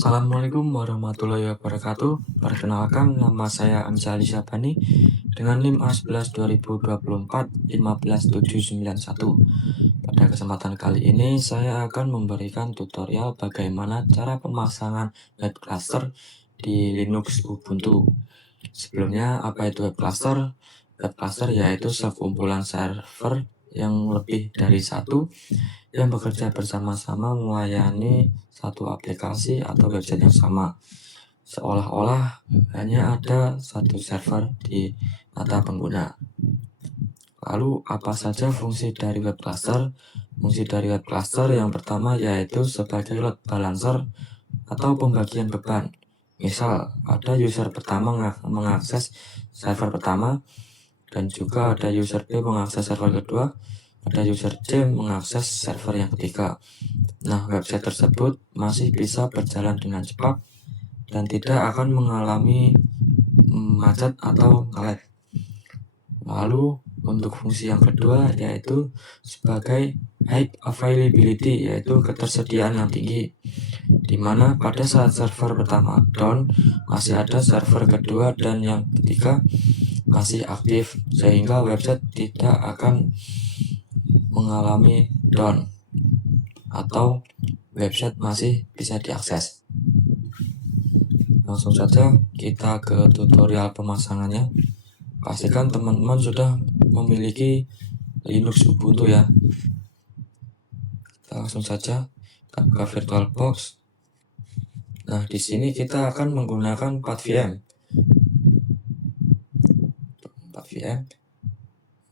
Assalamualaikum warahmatullahi wabarakatuh. Perkenalkan, nama saya Amzali Syabani dengan NIM A11 2024 15791. Pada kesempatan kali ini saya akan memberikan tutorial bagaimana cara pemasangan web cluster di Linux Ubuntu. Sebelumnya, apa itu web cluster? Web cluster yaitu sekumpulan server yang lebih dari satu yang bekerja bersama-sama melayani satu aplikasi atau website yang sama, seolah-olah hanya ada satu server di mata pengguna. Lalu apa saja fungsi dari web cluster? Fungsi dari web cluster yang pertama yaitu sebagai load balancer atau pembagian beban. Misal ada user pertama mengakses server pertama, dan juga ada user B mengakses server kedua, ada user C mengakses server yang ketiga. Nah, website tersebut masih bisa berjalan dengan cepat dan tidak akan mengalami macet atau lag. Lalu untuk fungsi yang kedua yaitu sebagai high availability, yaitu ketersediaan yang tinggi, di mana pada saat server pertama down, masih ada server kedua dan yang ketiga masih aktif, sehingga website tidak akan mengalami down atau website masih bisa diakses. Langsung saja kita ke tutorial pemasangannya. Pastikan teman-teman sudah memiliki Linux Ubuntu ya. Kita langsung saja buka VirtualBox. Nah, di sini kita akan menggunakan 4 VM.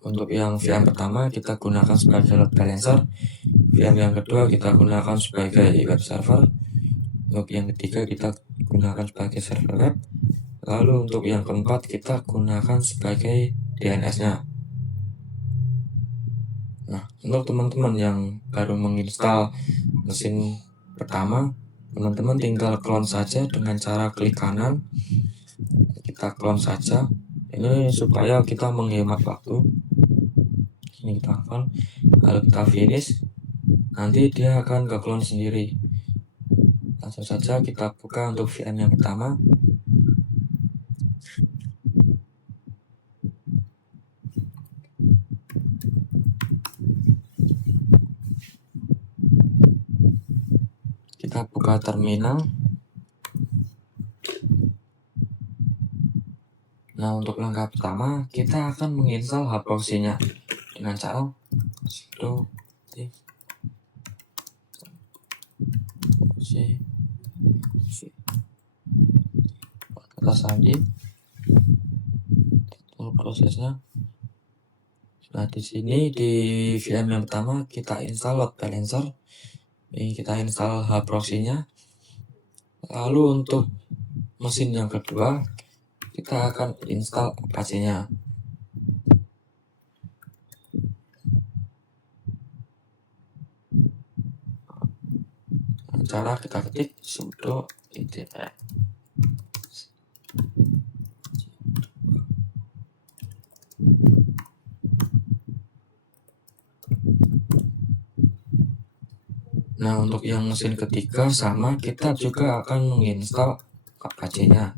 Untuk yang VM pertama kita gunakan sebagai load balancer, VM yang kedua kita gunakan sebagai web server, untuk yang ketiga kita gunakan sebagai server web, lalu untuk yang keempat kita gunakan sebagai DNS-nya. Nah, untuk teman-teman yang baru menginstal mesin pertama, teman-teman tinggal clone saja dengan cara klik kanan. Kita clone saja, ini supaya kita menghemat waktu. Ini kita clone, lalu kita finish, nanti dia akan ke clone sendiri. Langsung saja kita buka untuk VM yang pertama. Kita buka terminal. Nah, untuk langkah pertama kita akan menginstal hproxy-nya dengan cara sudo kata sandi untuk prosesnya. Nah, di sini di VM yang pertama kita install load balancer. Ini kita install hproxy-nya. Lalu untuk mesin yang kedua kita akan install Apache-nya. Cara kita ketik sudo intr. Nah, untuk yang mesin ketiga sama, kita juga akan menginstal Apache-nya.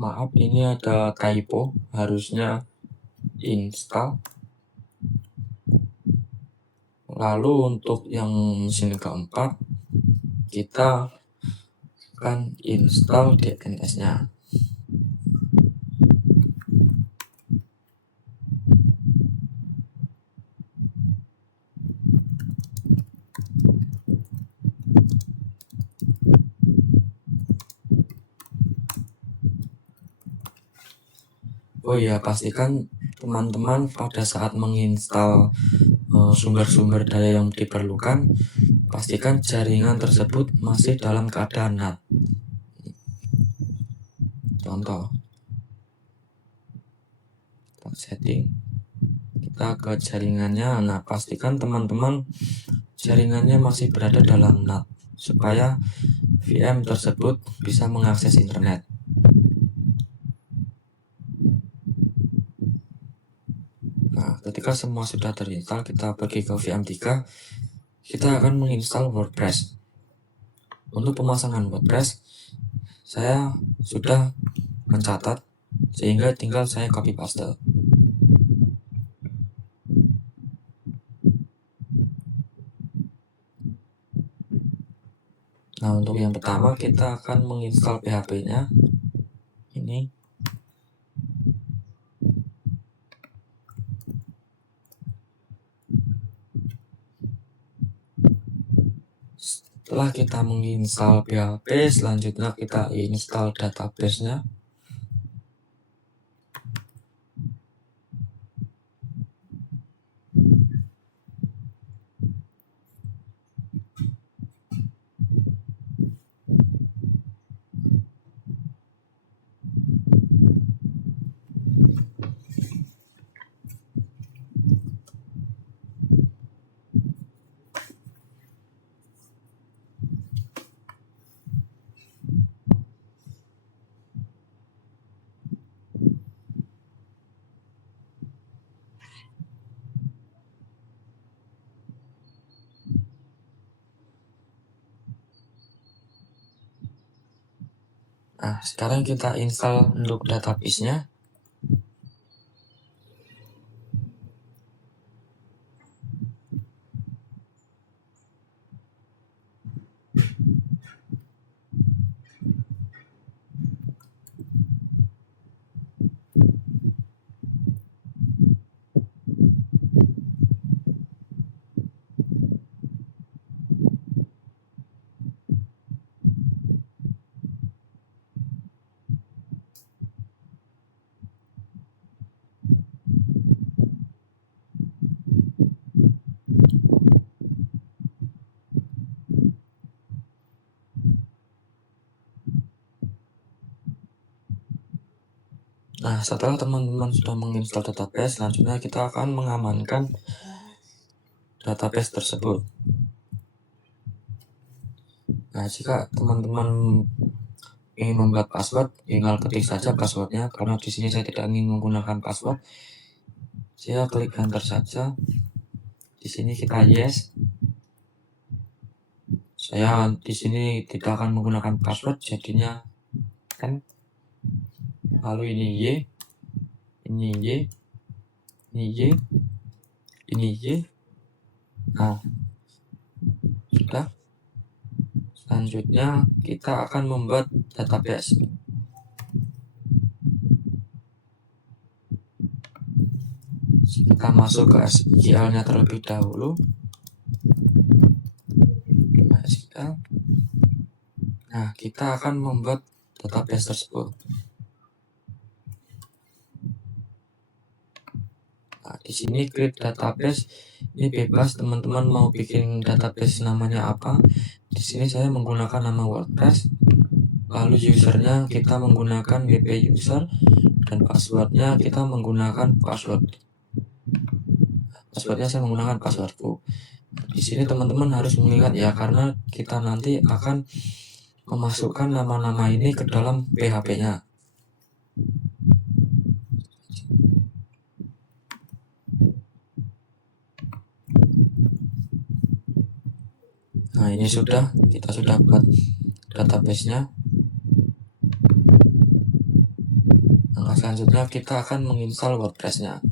Maaf, ini ada typo, harusnya install. Lalu untuk yang mesin keempat kita akan install DNS-nya. Oh iya, pastikan teman-teman pada saat menginstal sumber-sumber daya yang diperlukan, pastikan jaringan tersebut masih dalam keadaan NAT. Contoh, kita setting, kita kita ke jaringannya. Nah, pastikan teman-teman jaringannya masih berada dalam NAT supaya VM tersebut bisa mengakses internet. Nah, ketika semua sudah terinstall, kita pergi ke VM3, kita akan menginstal WordPress. Untuk pemasangan WordPress, saya sudah mencatat sehingga tinggal saya copy paste. Nah, untuk yang pertama kita akan menginstal PHP-nya. Ini. Setelah kita menginstal PHP, selanjutnya kita install database-nya. Nah, sekarang kita install untuk database-nya. Nah, setelah teman-teman sudah menginstal database, selanjutnya kita akan mengamankan database tersebut. Nah, jika teman-teman ingin membuat password, tinggal ketik saja passwordnya. Karena di sini saya tidak ingin menggunakan password, saya klik enter saja. Di sini kita yes. Saya di sini tidak akan menggunakan password, jadinya N. Lalu ini Y, ini Y, ini Y, ini Y. Nah, sudah. Selanjutnya kita akan membuat database. Kita masuk ke SQL-nya terlebih dahulu. SQL. Nah, kita akan membuat database tersebut. Nah, di sini create database ini bebas, teman-teman mau bikin database namanya apa. Di sini saya menggunakan nama WordPress. Lalu usernya kita menggunakan wp user dan passwordnya kita menggunakan password. Passwordnya saya menggunakan passwordku. Di sini teman-teman harus mengingat ya, karena kita nanti akan memasukkan nama-nama ini ke dalam PHP-nya. Nah, ini kita sudah buat database-nya. Langkah selanjutnya kita akan menginstal WordPress-nya.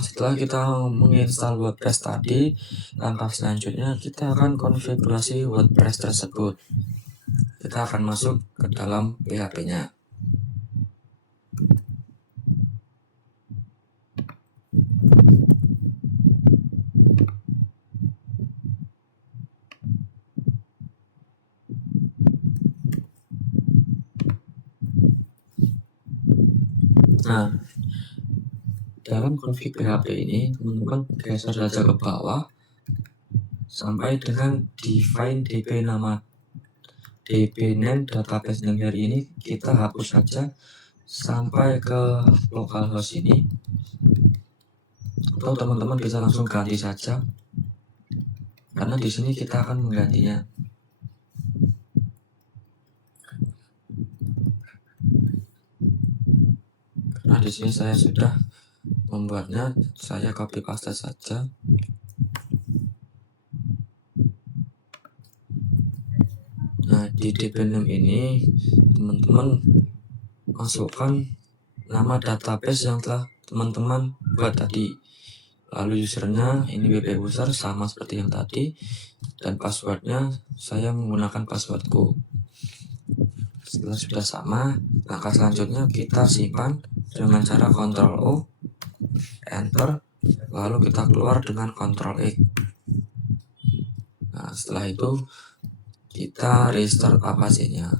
setelah kita menginstal WordPress tadi, langkah selanjutnya kita akan konfigurasi WordPress tersebut. Kita akan masuk ke dalam PHP-nya. Nah, dalam config PHP ini, teman-teman geser saja ke bawah sampai dengan define DB nama DB name database name hari ini kita hapus saja sampai ke localhost ini, atau teman-teman bisa langsung ganti saja karena di sini kita akan menggantinya. Nah, di sini saya sudah membuatnya, saya copy paste saja. Nah, di dbname ini teman-teman masukkan nama database yang telah teman-teman buat tadi. Lalu usernya ini wp user sama seperti yang tadi, dan passwordnya saya menggunakan passwordku. Setelah sudah sama, langkah selanjutnya kita simpan dengan cara Ctrl O, Enter, lalu kita keluar dengan Ctrl X. Nah, setelah itu kita restart Apache-nya.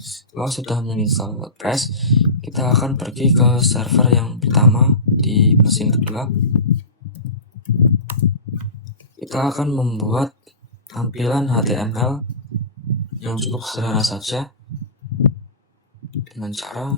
Setelah sudah menginstal WordPress, kita akan pergi ke server yang pertama di mesin kedua. Kita akan membuat tampilan HTML yang cukup sederhana saja dengan cara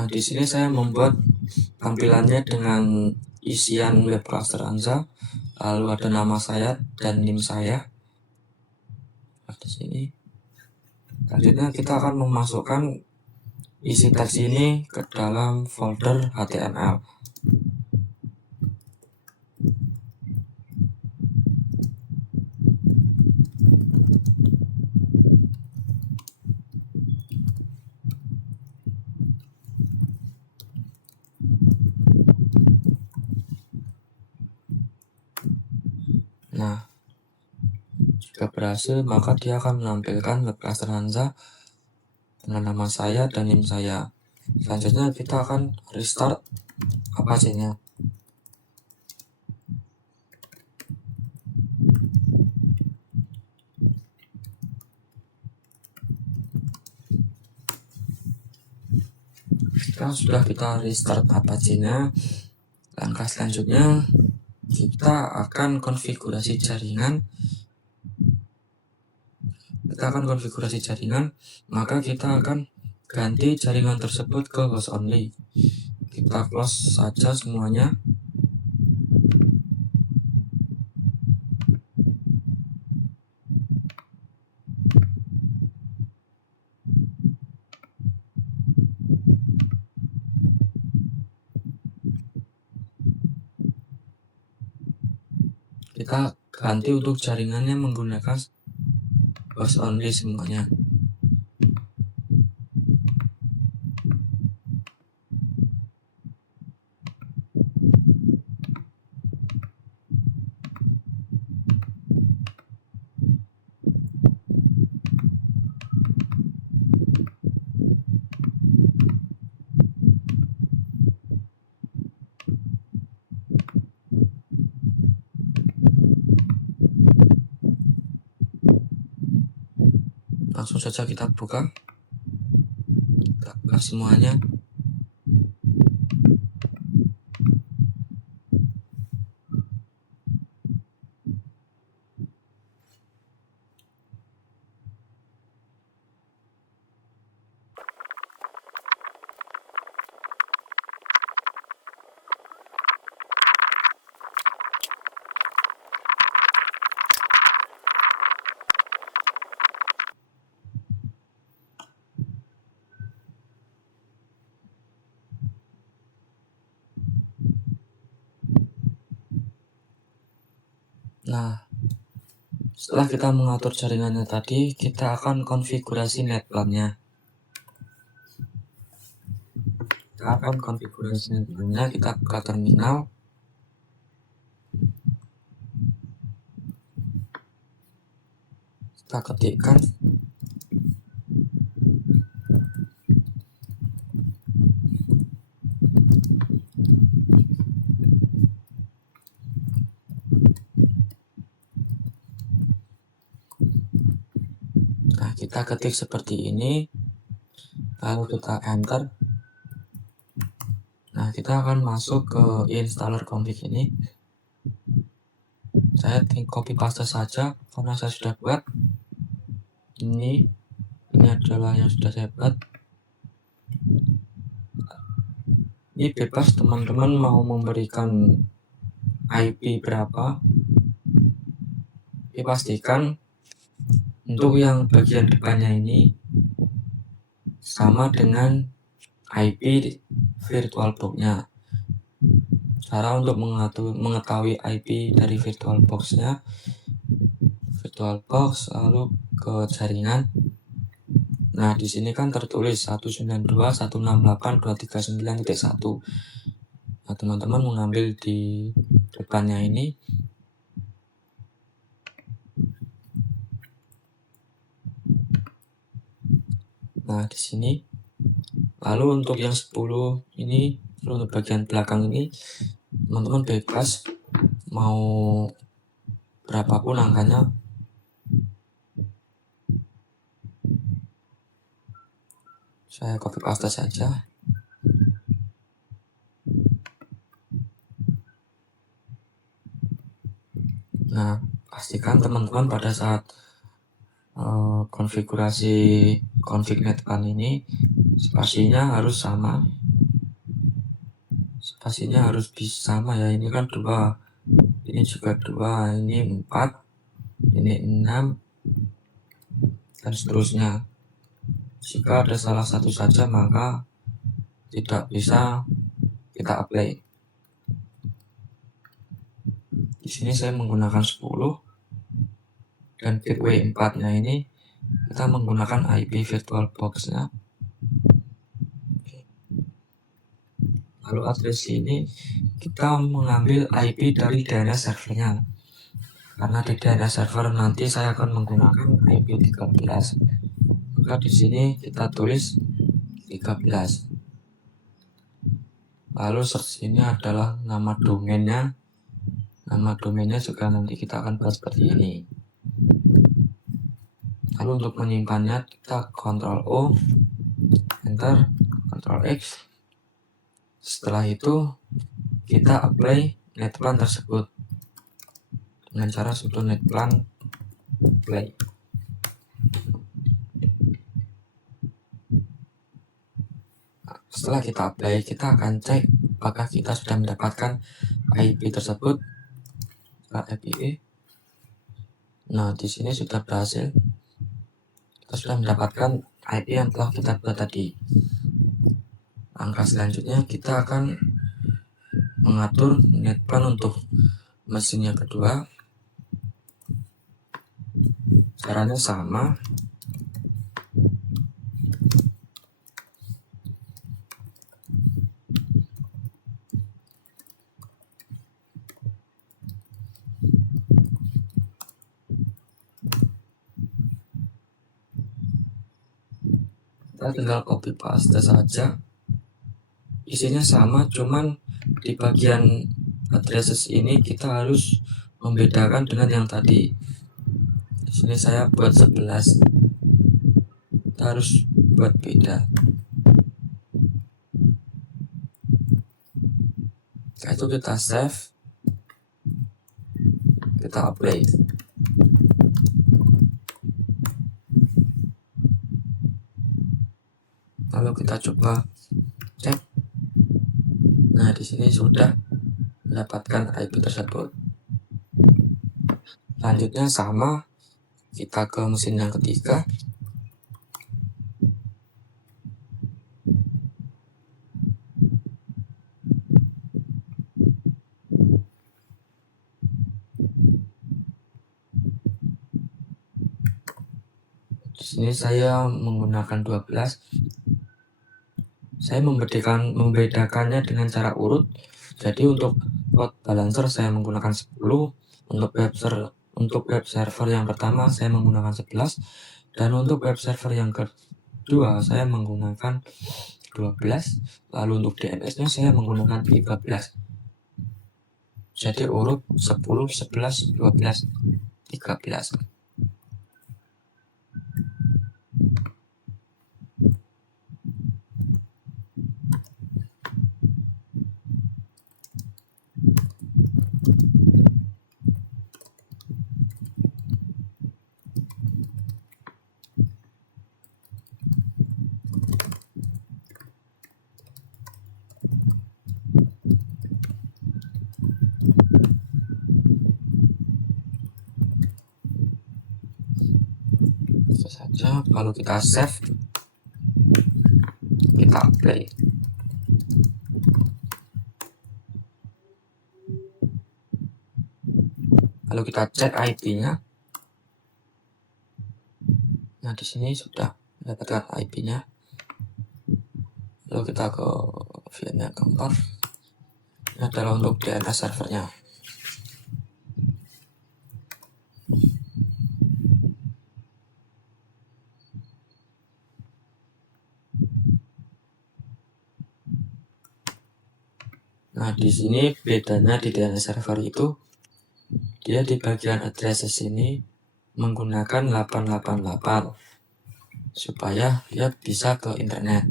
Nah, di sini saya membuat tampilannya dengan isian web cluster ANSA, lalu ada nama saya dan NIM saya. Nah, di sini. Selanjutnya kita akan memasukkan isi teks ini ke dalam folder HTML. Nah, jika berhasil, maka dia akan menampilkan web cluster ANSA dengan nama saya dan NIM saya. Selanjutnya kita akan restart Apache-nya. Sekarang sudah kita restart Apache-nya, langkah selanjutnya kita akan konfigurasi jaringan. Maka kita akan ganti jaringan tersebut ke host only. Kita close saja semuanya. Kita kita ganti untuk jaringannya menggunakan host only semuanya. Langsung saja kita buka semuanya. Nah, setelah kita mengatur jaringannya tadi, kita akan konfigurasi netplan-nya. Kita buka terminal. Kita ketikkan kita ketik seperti ini, lalu kita enter. Nah, kita akan masuk ke installer config ini. Saya copy paste saja karena saya sudah buat. Ini adalah yang sudah saya buat. Ini bebas teman-teman mau memberikan IP berapa. Dipastikan untuk yang bagian depannya ini sama dengan IP VirtualBox-nya. Cara untuk mengetahui IP dari VirtualBox-nya, VirtualBox lalu ke jaringan. Nah, di sini kan tertulis 192.168.239.1. Nah, teman-teman mengambil di depannya ini. Nah, di sini. Lalu untuk yang 10 ini, untuk bagian belakang ini, teman-teman bebas mau berapapun angkanya. Saya copy paste saja. Nah, pastikan teman-teman pada saat konfigurasi config netplan ini spasinya harus sama. Spasinya harus bisa sama ya. Ini kan 2, ini juga 2, ini 4, ini 6, dan seterusnya. Jika ada salah satu saja maka tidak bisa kita apply. Di sini saya menggunakan 10 dan gateway 4-nya ini kita menggunakan IP VirtualBox-nya. Lalu address ini kita mengambil IP dari DNS servernya. Karena di DNS server nanti saya akan menggunakan IP 13. Maka di sini kita tulis 13. Lalu search ini adalah nama domainnya. Nama domainnya juga nanti kita akan buat seperti ini. Lalu untuk menyimpannya kita Ctrl O, Enter, Ctrl X. Setelah itu kita apply netplan tersebut dengan cara sudo netplan apply. Setelah kita apply, kita akan cek apakah kita sudah mendapatkan IP tersebut. IP. Nah, di sini sudah berhasil. Kita sudah mendapatkan IP yang telah kita buat tadi. Langkah selanjutnya kita akan mengatur netplan untuk mesin yang kedua. Caranya sama. Kita tinggal copy paste saja. Isinya sama, cuman di bagian addresses ini kita harus membedakan dengan yang tadi. Di sini saya buat 11. Kita harus buat beda. Setelah itu kita save, kita apply. Lalu kita coba cek. Nah, di sini sudah mendapatkan IP tersebut. Selanjutnya sama, kita ke mesin yang ketiga. Di sini saya menggunakan 12. Saya membedakannya dengan cara urut. Jadi untuk load balancer saya menggunakan 10, untuk web server yang pertama saya menggunakan 11, dan untuk web server yang kedua saya menggunakan 12. Lalu untuk DNS-nya saya menggunakan 13. Jadi urut 10, 11, 12, 13. Itu saja. Kalau kita save, kita apply. Lalu kita cek IP-nya. Nah, di sini sudah mendapatkan IP-nya. Lalu kita ke VN yang keempat. Ini adalah untuk DNS servernya. Nah, di sini bedanya di DNS server itu, dia di bagian addresses ini menggunakan 888 supaya dia bisa ke internet.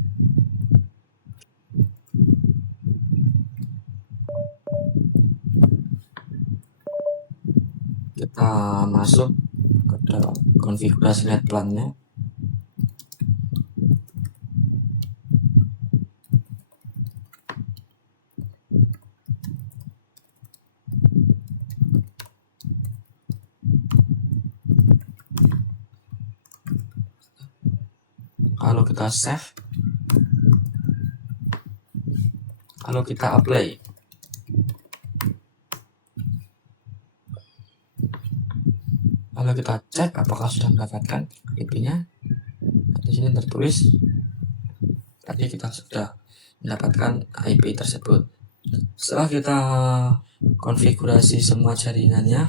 Kita masuk ke dalam konfigurasi net plan-nya. Kalau kita save, kalau kita apply, lalu kita cek apakah sudah mendapatkan IP-nya. Di sini tertulis tadi kita sudah mendapatkan IP tersebut. Setelah kita konfigurasi semua jaringannya,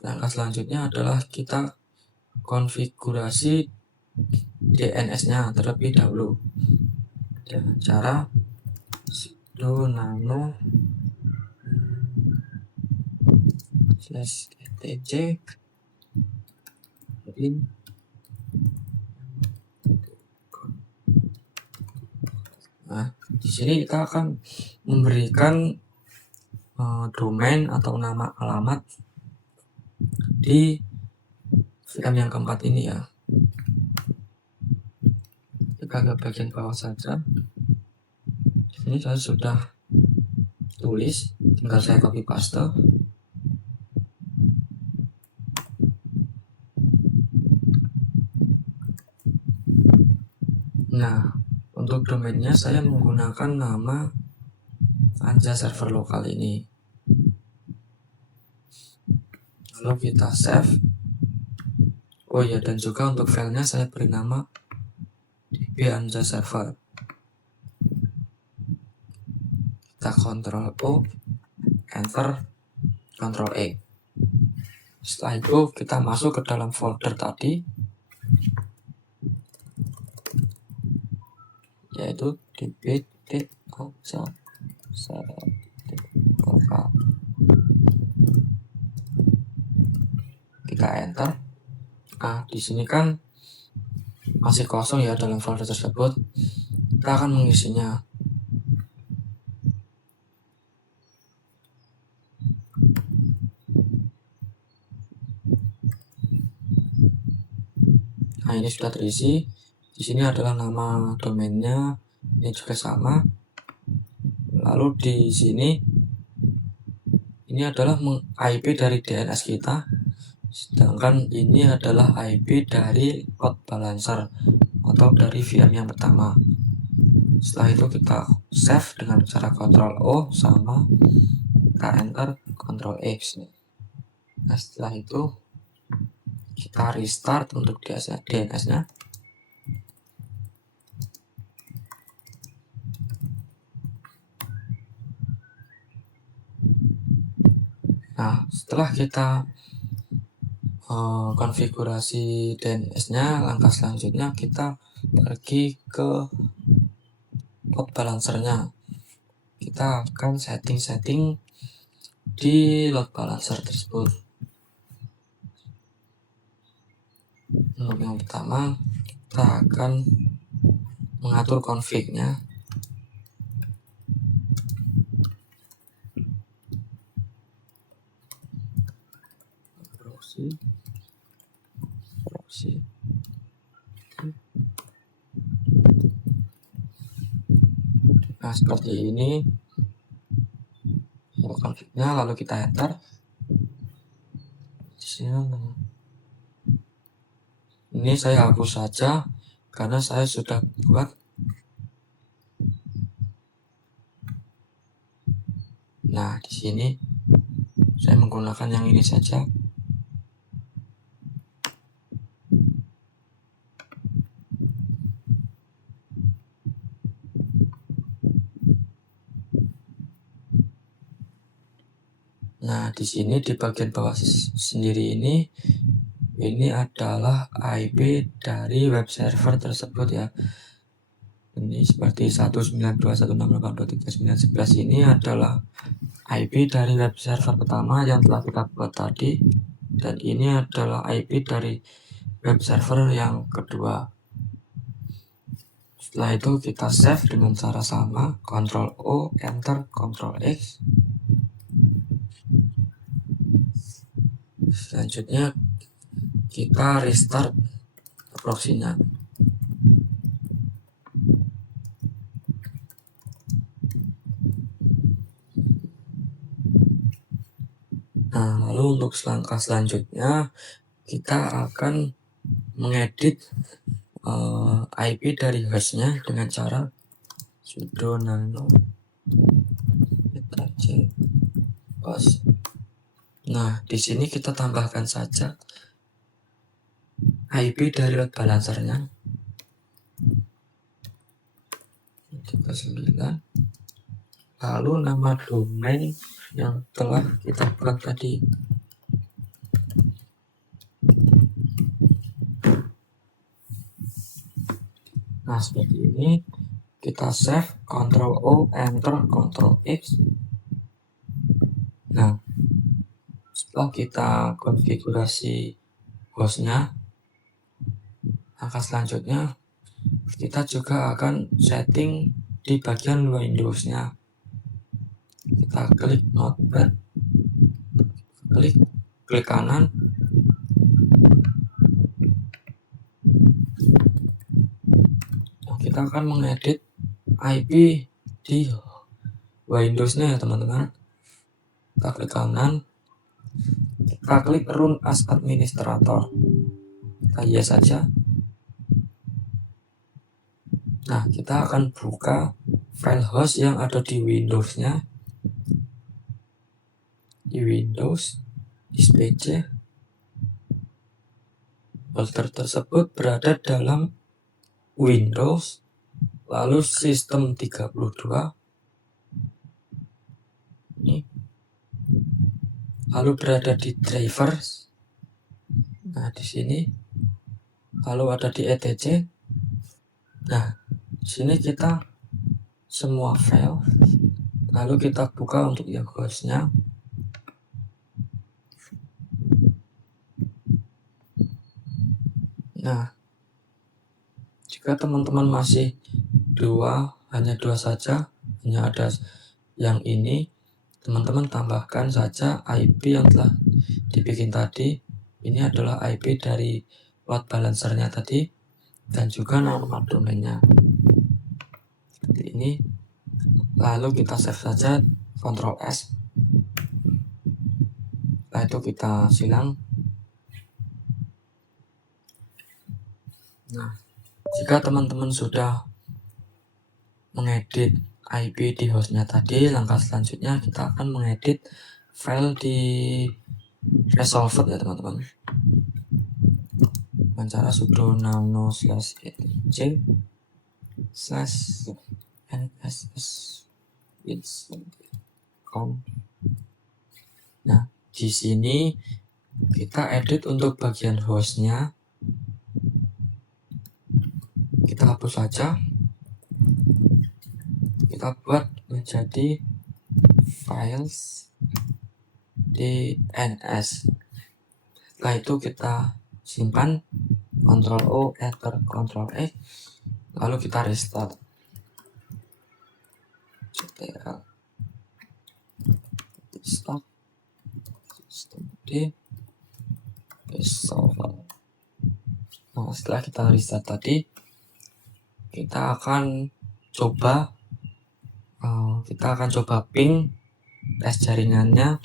langkah selanjutnya adalah kita konfigurasi DNS-nya terlebih dahulu dengan cara sudo nano /etc login. Nah, di sini kita akan memberikan domain atau nama alamat di VM yang keempat ini ya. Kita ke bagian bawah saja. Di sini saya sudah tulis, tinggal saya copy paste. Nah, untuk domainnya saya menggunakan nama Anja server lokal ini. Lalu kita save, Oh ya, dan juga untuk filenya saya beri nama db anja server. Kita Ctrl O, Enter, Ctrl E. Setelah itu kita masuk ke dalam folder tadi, yaitu db.anja server. Kita enter. Nah, di sini kan masih kosong ya dalam folder tersebut. Kita akan mengisinya. Nah, ini sudah terisi. Di sini adalah nama domainnya, ini juga sama. Lalu di sini ini adalah IP dari DNS kita, sedangkan ini adalah IP dari load balancer atau dari VM yang pertama. Setelah itu kita save dengan cara Ctrl O sama kita enter Ctrl X. Nah, setelah itu kita restart untuk DNS-nya. Nah, setelah kita konfigurasi DNS-nya, langkah selanjutnya kita pergi ke load balancernya. Kita akan setting di load balancer tersebut. Untuk yang pertama, kita akan mengatur config-nya. Proxy. Nah, seperti ini untuk config-nya, lalu kita enter. Di sini ini saya hapus saja karena saya sudah buat. Nah, di sini saya menggunakan yang ini saja. Nah, di sini di bagian bawah sendiri ini adalah IP dari web server tersebut ya. Ini seperti 192.168.23.9.11 ini adalah IP dari web server pertama yang telah kita buat tadi, dan ini adalah IP dari web server yang kedua. Setelah itu kita save dengan cara sama, Ctrl O, Enter, Ctrl X. Selanjutnya kita restart proxy-nya. Nah, lalu untuk langkah selanjutnya kita akan mengedit IP dari hostnya dengan cara sudo nano host. Nah, di sini kita tambahkan saja IP dari load balancernya 39, lalu nama domain yang telah kita buat tadi. Nah, seperti ini. Kita save, Ctrl O, Enter, Ctrl X. Nah, setelah kita konfigurasi hostnya, langkah selanjutnya kita juga akan setting di bagian Windows-nya. Kita klik Notepad, klik kanan, nah, kita akan mengedit IP di Windows-nya ya teman-teman. Kita klik kanan, kita klik Run as Administrator, kita yes saja. Nah, kita akan buka file host yang ada di Windows-nya, di Windows, di PC. Folder tersebut berada dalam Windows, lalu sistem 32 ini, lalu berada di drivers. Nah, di sini lalu ada di etc. Nah, di sini kita semua file, lalu kita buka untuk yang hostnya. Nah, jika teman-teman masih hanya dua saja, hanya ada yang ini, teman-teman tambahkan saja IP yang telah dibikin tadi. Ini adalah IP dari load balancernya tadi, dan juga nama domainnya seperti ini. Lalu kita save saja, Ctrl S. Setelah itu kita silang. Nah, jika teman-teman sudah mengedit IP di hostnya tadi, langkah selanjutnya kita akan mengedit file di Resolver ya teman-teman. Dengan cara sudo nano /c/nss-com. Nah, di sini kita edit untuk bagian hostnya. Kita hapus saja. Kita buat menjadi files DNS. Setelah itu kita simpan, Ctrl O, Enter, Ctrl E, lalu kita restart. ctl start system D resolver. Nah, setelah kita restart tadi, kita akan coba ping tes jaringannya.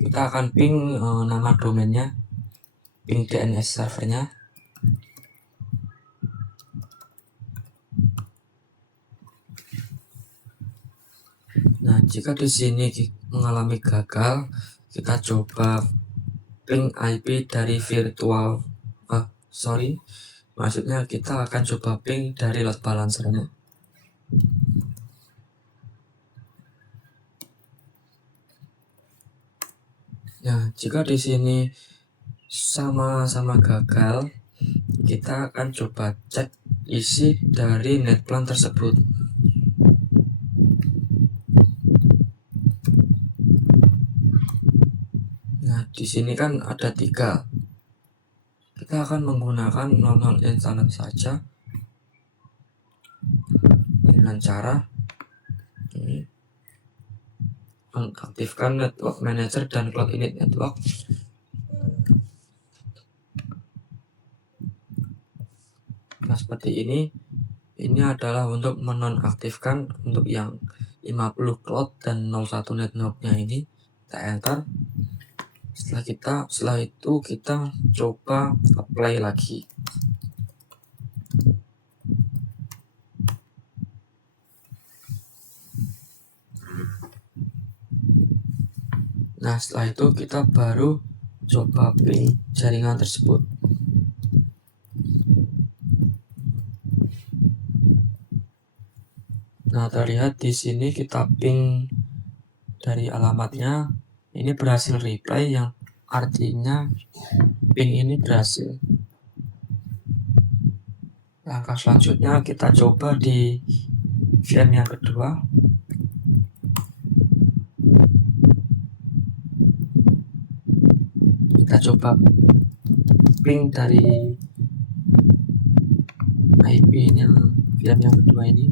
Kita akan ping nama domainnya, ping DNS servernya. Nah, jika di sini mengalami gagal, kita coba ping IP dari maksudnya kita akan coba ping dari load balancernya. Nah, jika di sini sama-sama gagal, kita akan coba cek isi dari netplan tersebut. Nah, di sini kan ada 3. Kita akan menggunakan 00 internet saja dengan cara mengaktifkan network manager dan cloud init network. Nah, seperti ini. Ini adalah untuk menonaktifkan untuk yang 50 cloud dan 01 networknya ini. Kita enter. Setelah itu kita coba apply lagi. Nah, setelah itu kita baru coba ping jaringan tersebut. Nah, terlihat di sini kita ping dari alamatnya, ini berhasil reply, yang artinya ping ini berhasil. Langkah selanjutnya kita coba di VM yang kedua. Kita coba ping dari IP-nya VM yang kedua ini.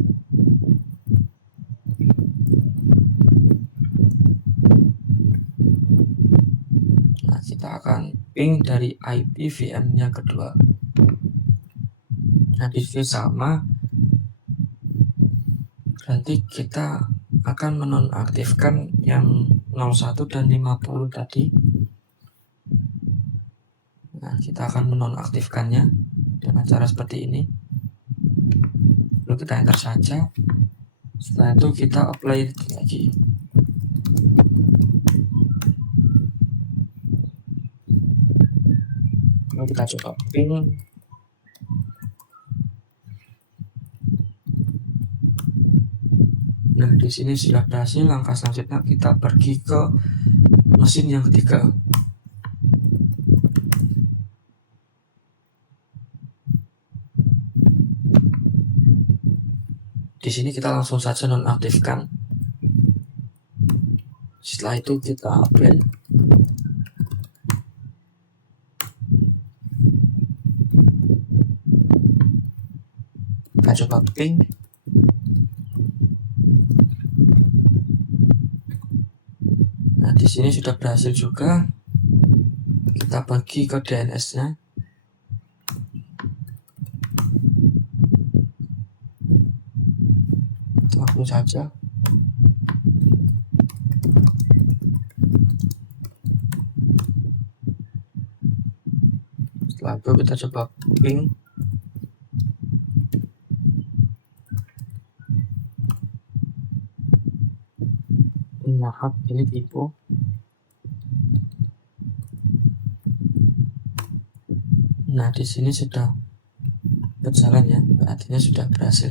Nah, kita akan ping dari IP VM yang kedua. Nah, di sini sama, berarti kita akan menonaktifkan yang 01 dan 50 tadi. Nah, kita akan menonaktifkannya dengan cara seperti ini. Lalu kita enter saja. Setelah itu kita apply lagi. Lalu kita coba ping. Nah, di sini sudah berhasil. Langkah selanjutnya kita pergi ke mesin yang ketiga. Di sini kita langsung saja nonaktifkan. Setelah itu kita update. Kita coba ping. Nah, di sini sudah berhasil juga. Kita pergi ke DNS-nya. Langsung saja. Setelah itu kita coba ping. Maaf, ini tipu. Nah, di sini sudah berjalan ya, artinya sudah berhasil.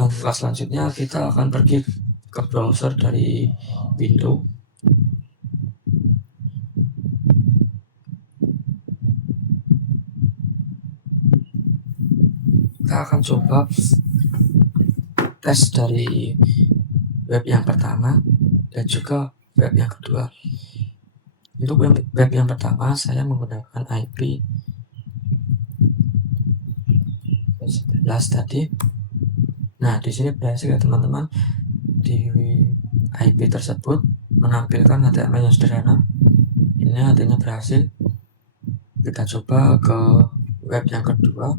Nah, selanjutnya kita akan pergi ke browser dari Windows. Kita akan coba tes dari web yang pertama dan juga web yang kedua. Untuk web yang pertama saya menggunakan IP 11 tadi. Nah, di sini berhasil ya teman-teman. Di IP tersebut menampilkan HTML yang sederhana. Ini artinya berhasil. Kita coba ke web yang kedua.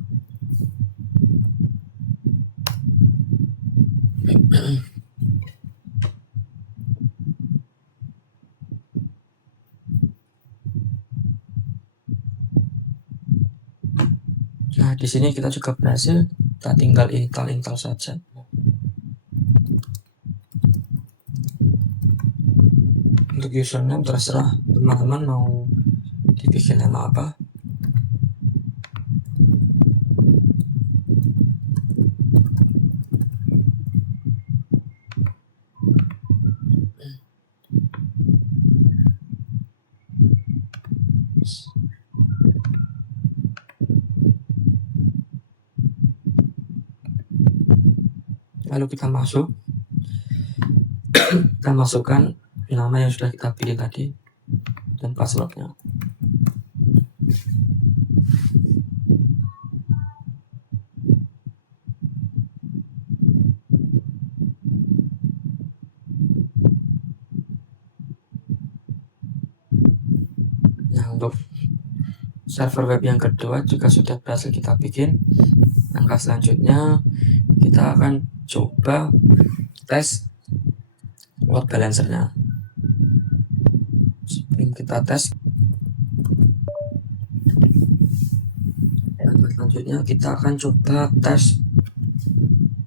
Nah, di sini kita juga berhasil. Kita tinggal install saja. Untuk username terserah teman-teman mau dibikin nama apa. Lalu kita masukkan nama yang sudah kita pilih tadi dan passwordnya. Nah, untuk server web yang kedua juga sudah berhasil kita bikin. Langkah selanjutnya kita akan coba tes load balancernya. Sebelum kita tes, langkah selanjutnya kita akan coba tes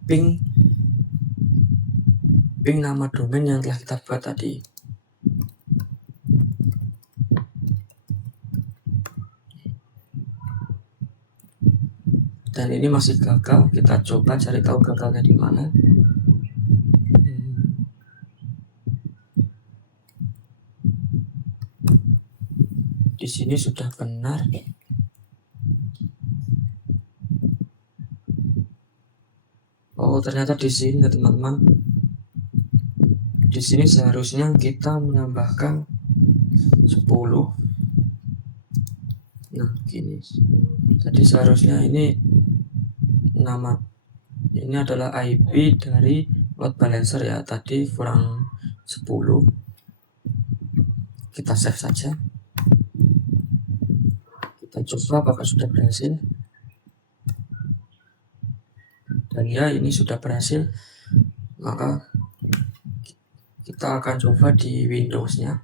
ping nama domain yang telah kita buat tadi. Dan ini masih gagal. Kita coba cari tahu gagalnya di mana. Di sini sudah benar. Oh, ternyata di sini ya teman-teman. Di sini seharusnya kita menambahkan 10. Nah, gini. Jadi seharusnya ini adalah IP dari load balancer ya. Tadi kurang 10. Kita save saja. Kita coba apakah sudah berhasil. Dan ya, ini sudah berhasil. Maka kita akan coba di Windows-nya.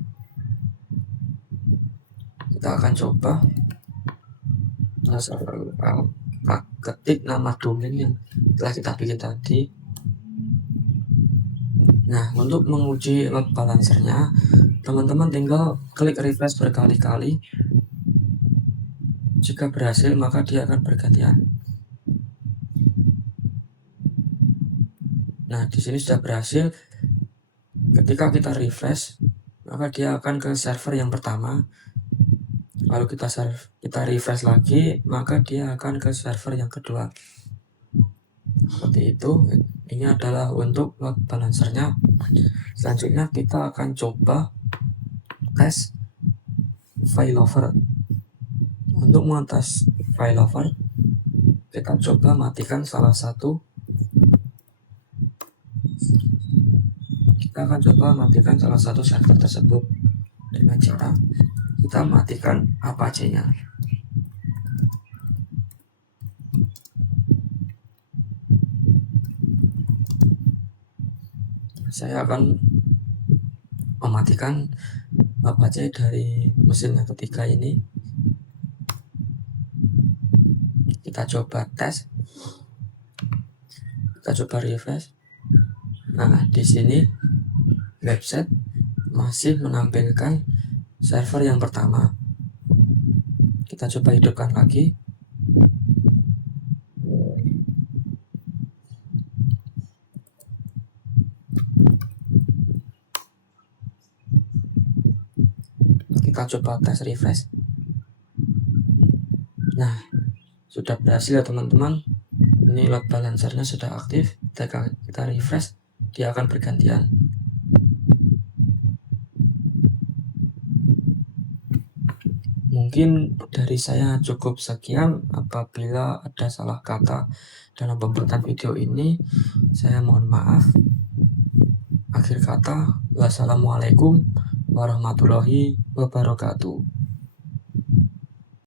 Kita akan coba ketik nama domain yang telah kita pilih tadi. Nah, untuk menguji load balancernya, teman-teman tinggal klik refresh berkali-kali. Jika berhasil, maka dia akan bergantian. Nah, di sini sudah berhasil. Ketika kita refresh, maka dia akan ke server yang pertama. Lalu kita refresh lagi, maka dia akan ke server yang kedua. Seperti itu. Ini adalah untuk load balancernya. Selanjutnya kita akan coba tes failover. Untuk mengetes failover, kita coba matikan salah satu. Kita akan coba matikan salah satu server tersebut dengan cara kita matikan Apache-nya. Saya akan mematikan Apache dari mesin yang ketiga ini. Kita coba tes. Kita coba refresh. Nah, di sini website masih menampilkan server yang pertama. Kita coba hidupkan lagi. Kita coba tes refresh. Nah, sudah berhasil ya teman-teman. Ini load balancernya sudah aktif. Kita refresh, dia akan bergantian. Mungkin dari saya cukup sekian. Apabila ada salah kata dalam pembuatan video ini, saya mohon maaf. Akhir kata, wassalamualaikum warahmatullahi wabarakatuh.